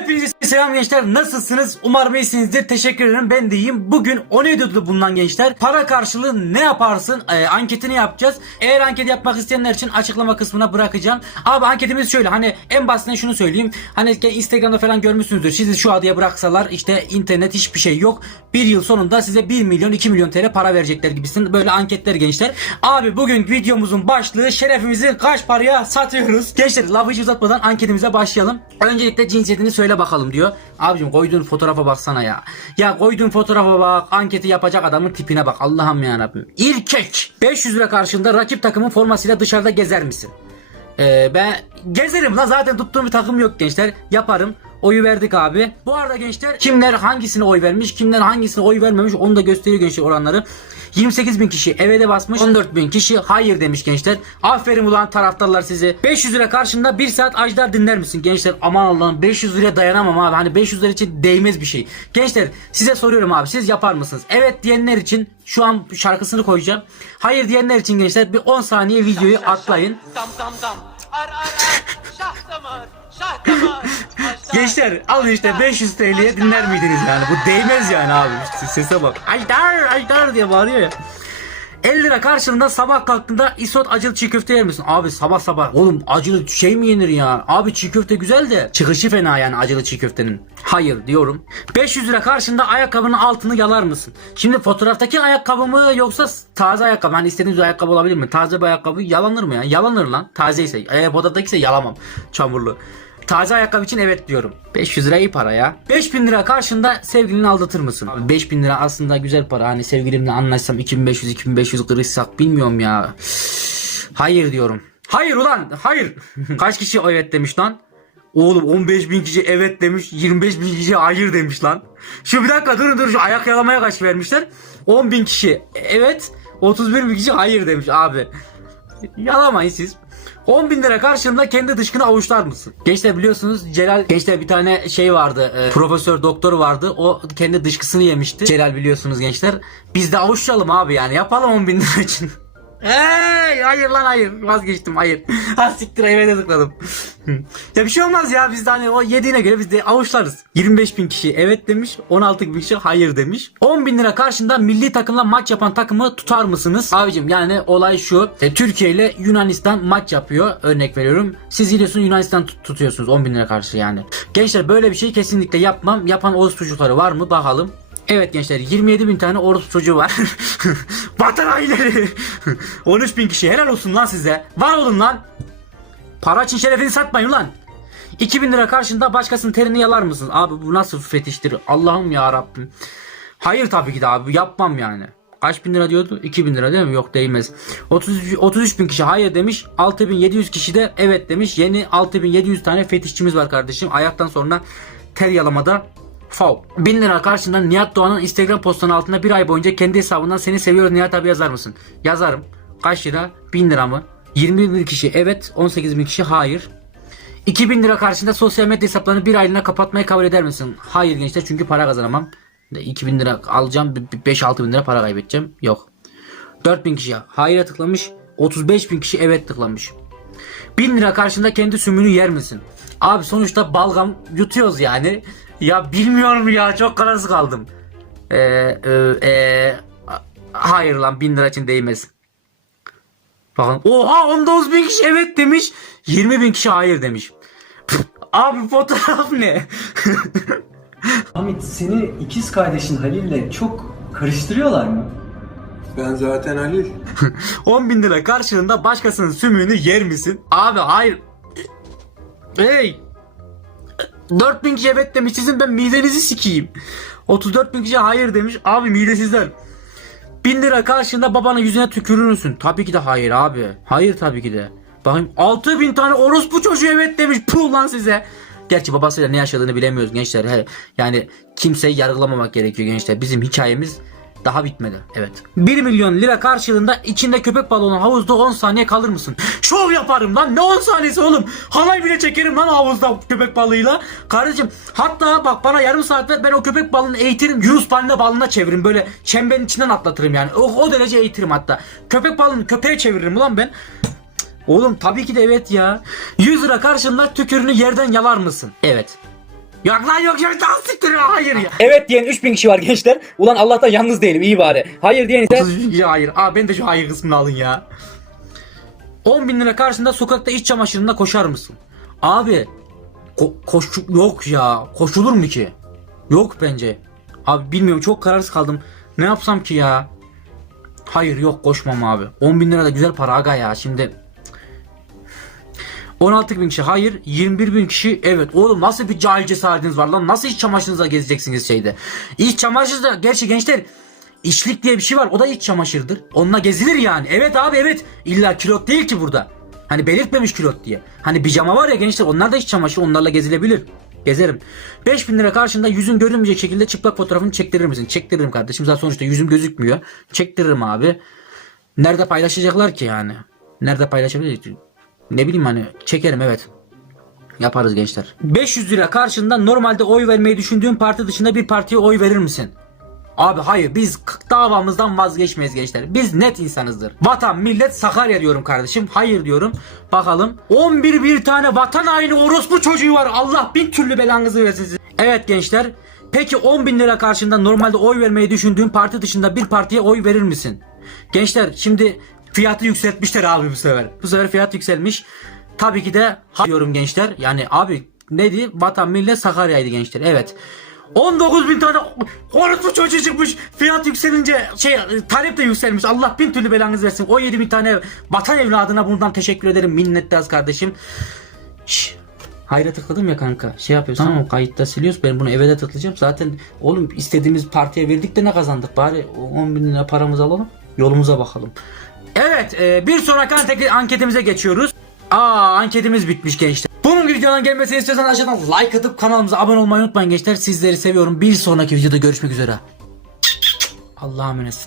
Hepiniz selam gençler. Nasılsınız? Umarım iyisinizdir. Teşekkür ederim. Ben de iyiyim. Bugün o ne ödüldü bulunan gençler? Para karşılığı ne yaparsın? Ee, anketini yapacağız. Eğer anket yapmak isteyenler için açıklama kısmına bırakacağım. Abi anketimiz şöyle. Hani en basitinden şunu söyleyeyim. Hani Instagram'da falan görmüşsünüzdür. Sizi şu adaya bıraksalar işte internet hiçbir şey yok. Bir yıl sonunda size 1 milyon 2 milyon TL para verecekler gibisin. Böyle anketler gençler. Abi bugün videomuzun başlığı şerefimizi kaç paraya satıyoruz? Gençler lafı hiç uzatmadan anketimize başlayalım. Öncelikle cinsiyetini söyle bakalım diyor. Abicim koyduğun fotoğrafa baksana ya. Ya koyduğun fotoğrafa bak. Anketi yapacak adamın tipine bak. Allah'ım ya Rabbim. İrkek. 500 lira karşında rakip takımın formasıyla dışarıda gezer misin? Ee, ben gezerim la zaten tuttuğum bir takım yok gençler. Yaparım. Oyu verdik abi. Bu arada gençler kimler hangisine oy vermiş, kimler hangisine oy vermemiş onu da gösteriyor gençler oranları. 28 bin kişi eve de basmış. 14 bin kişi hayır demiş gençler. Aferin ulan taraftarlar sizi. 500 lira karşında 1 saat Ajdar dinler misin gençler? Aman Allah'ım 500 liraya dayanamam abi. Hani 500 lira için değmez bir şey. Gençler size soruyorum abi siz yapar mısınız? Evet diyenler için şu an şarkısını koyacağım. Hayır diyenler için gençler bir 10 saniye videoyu atlayın. Dam dam dam. Ar ar ar. Gençler alın işte 500 TL'ye dinler miydiniz yani? Bu değmez yani abi. Sese bak. Ajdar Ajdar diye bağırıyor ya. 50 lira karşılığında sabah kalktığında isot acılı çiğ köfte yer misin? Abi sabah sabah oğlum acılı şey mi yenir ya? Abi çiğ köfte güzel de çıkışı fena yani acılı çiğ köftenin. Hayır diyorum. 500 lira karşında ayakkabının altını yalar mısın? Şimdi fotoğraftaki ayakkabı mı yoksa taze ayakkabı? Hani istediğiniz ayakkabı olabilir mi? Taze bir ayakkabı yalanır mı ya? Yalanır lan. Taze ise. Eğer fotoğraftaki ise yalamam. Çamurlu. Taze ayakkabı için evet diyorum. 500 lira iyi para ya. 5000 lira karşında sevgilini aldatır mısın? Abi 5000 lira aslında güzel para. Hani sevgilimle anlaşsam 2500 2500 kırışsak bilmiyorum ya. Hayır diyorum. Hayır ulan hayır. Kaç kişi evet demiş lan? Oğlum 15 bin kişi evet demiş 25 bin kişi hayır demiş lan. Şu bir dakika durun durun şu ayak yalamaya kaç vermişler? 10 bin kişi evet 31 bin kişi hayır demiş abi. Yalamayın siz. 10 bin lira karşılığında kendi dışkını avuçlar mısın? Gençler biliyorsunuz Celal gençler bir tane şey vardı e, profesör doktor vardı o kendi dışkısını yemişti. Celal biliyorsunuz gençler. Biz de avuçlayalım abi yani yapalım 10 bin lira için. Hey, hayır lan hayır vazgeçtim hayır. ha siktir eve de tıkladım. ya bir şey olmaz ya biz de hani o yediğine göre biz de avuçlarız. 25 bin kişi evet demiş 16 bin kişi hayır demiş. 10 bin lira karşında milli takımla maç yapan takımı tutar mısınız? Abicim yani olay şu e, Türkiye ile Yunanistan maç yapıyor örnek veriyorum. Siz gidiyorsunuz Yunanistan tut- tutuyorsunuz 10 bin lira karşı yani. Gençler böyle bir şey kesinlikle yapmam. Yapan Oğuz çocukları var mı bakalım. Evet gençler 27 bin tane orospu çocuğu var. Vatan hainleri. 13 bin kişi helal olsun lan size. Var olun lan. Para için şerefini satmayın lan. 2000 lira karşında başkasının terini yalar mısın? Abi bu nasıl fetiştir? Allah'ım ya Rabbim. Hayır tabii ki de abi yapmam yani. Kaç bin lira diyordu? 2000 lira değil mi? Yok değmez. 30, 33 bin kişi hayır demiş. 6700 kişi de evet demiş. Yeni 6700 tane fetişçimiz var kardeşim. Ayaktan sonra tel yalamada Fav. 1000 lira karşında Nihat Doğan'ın Instagram postunun altında bir ay boyunca kendi hesabından seni seviyorum Nihat abi yazar mısın? Yazarım. Kaç lira? 1000 lira mı? 20 bin kişi evet 18 bin kişi hayır. 2000 lira karşında sosyal medya hesaplarını bir aylığına kapatmayı kabul eder misin? Hayır gençler çünkü para kazanamam. 2000 lira alacağım 5-6 bin lira para kaybedeceğim. Yok. 4000 kişi hayır'a tıklamış. 35 bin kişi evet tıklamış. 1000 lira karşında kendi sümünü yer misin? Abi sonuçta balgam yutuyoruz yani. Ya bilmiyorum ya çok kararsız kaldım. Ee, e, e, hayır lan 1000 lira için değmez. Bakın oha 19 bin kişi evet demiş. 20 bin kişi hayır demiş. Abi fotoğraf ne? Hamit seni ikiz kardeşin Halil'le çok karıştırıyorlar mı? Ben zaten Halil. 10 bin lira karşılığında başkasının sümüğünü yer misin? Abi hayır. Hey. 4 bin kişi evet demiş sizin ben midenizi sikeyim. 34 bin kişi hayır demiş. Abi midesizler. 1000 lira karşılığında babanın yüzüne tükürür müsün? Tabii ki de hayır abi. Hayır tabii ki de. Bakayım 6000 tane orospu çocuğu evet demiş. Puh lan size. Gerçi babasıyla ne yaşadığını bilemiyoruz gençler. Yani kimseyi yargılamamak gerekiyor gençler. Bizim hikayemiz daha bitmedi. Evet. 1 milyon lira karşılığında içinde köpek balığı havuzda 10 saniye kalır mısın? Şov yaparım lan. Ne 10 saniyesi oğlum? Halay bile çekerim lan havuzda köpek balığıyla. Kardeşim hatta bak bana yarım saat ver ben o köpek balığını eğitirim. Yunus balığına balığına çeviririm. Böyle çemberin içinden atlatırım yani. O, o derece eğitirim hatta. Köpek balığını köpeğe çeviririm ulan ben. Oğlum tabii ki de evet ya. 100 lira karşılığında tükürünü yerden yalar mısın? Evet. Yok lan yok yok daha siktir ya, hayır ya. Evet diyen 3000 kişi var gençler. Ulan Allah'tan yalnız değilim iyi bari. Hayır diyen ise 33 kişi hayır. Aa ben de şu hayır kısmını alın ya. 10 bin lira karşında sokakta iç çamaşırında koşar mısın? Abi ko- koş yok ya. Koşulur mu ki? Yok bence. Abi bilmiyorum çok kararsız kaldım. Ne yapsam ki ya? Hayır yok koşmam abi. 10 bin lira da güzel para aga ya şimdi. 16 bin kişi hayır 21 bin kişi evet oğlum nasıl bir cahil cesaretiniz var lan nasıl iç çamaşırınıza gezeceksiniz şeyde İç çamaşır da gerçi gençler içlik diye bir şey var o da iç çamaşırdır onunla gezilir yani evet abi evet illa kilot değil ki burada hani belirtmemiş kilot diye hani pijama var ya gençler onlar da iç çamaşır onlarla gezilebilir Gezerim. 5000 lira karşında yüzün görünmeyecek şekilde çıplak fotoğrafını çektirir misin? Çektiririm kardeşim. Zaten sonuçta yüzüm gözükmüyor. Çektiririm abi. Nerede paylaşacaklar ki yani? Nerede paylaşabilir? Ne bileyim hani çekerim evet. Yaparız gençler. 500 lira karşında normalde oy vermeyi düşündüğün parti dışında bir partiye oy verir misin? Abi hayır biz davamızdan vazgeçmeyiz gençler. Biz net insanızdır. Vatan millet Sakarya diyorum kardeşim. Hayır diyorum. Bakalım. 11 bir tane vatan haini orospu çocuğu var. Allah bin türlü belanızı versin size. Evet gençler. Peki 10 bin lira karşında normalde oy vermeyi düşündüğün parti dışında bir partiye oy verir misin? Gençler şimdi fiyatı yükseltmişler abi bu sefer. Bu sefer fiyat yükselmiş. Tabii ki de diyorum gençler. Yani abi neydi? Vatan millet Sakarya'ydı gençler. Evet. 19 bin tane orospu çocuğu çıkmış. Fiyat yükselince şey talep de yükselmiş. Allah bin türlü belanızı versin. 17 bin tane vatan evladına bundan teşekkür ederim. Minnettarız kardeşim. Şş. Hayra tıkladım ya kanka. Şey yapıyoruz tamam kayıtta siliyoruz. Ben bunu eve de tıklayacağım. Zaten oğlum istediğimiz partiye verdik de ne kazandık? Bari o 10 bin lira paramızı alalım. Yolumuza bakalım. Evet e, bir sonraki anket- anketimize geçiyoruz. Aa anketimiz bitmiş gençler. Bunun videodan gelmesini istiyorsanız aşağıdan like atıp kanalımıza abone olmayı unutmayın gençler. Sizleri seviyorum. Bir sonraki videoda görüşmek üzere. Allah'a emanet.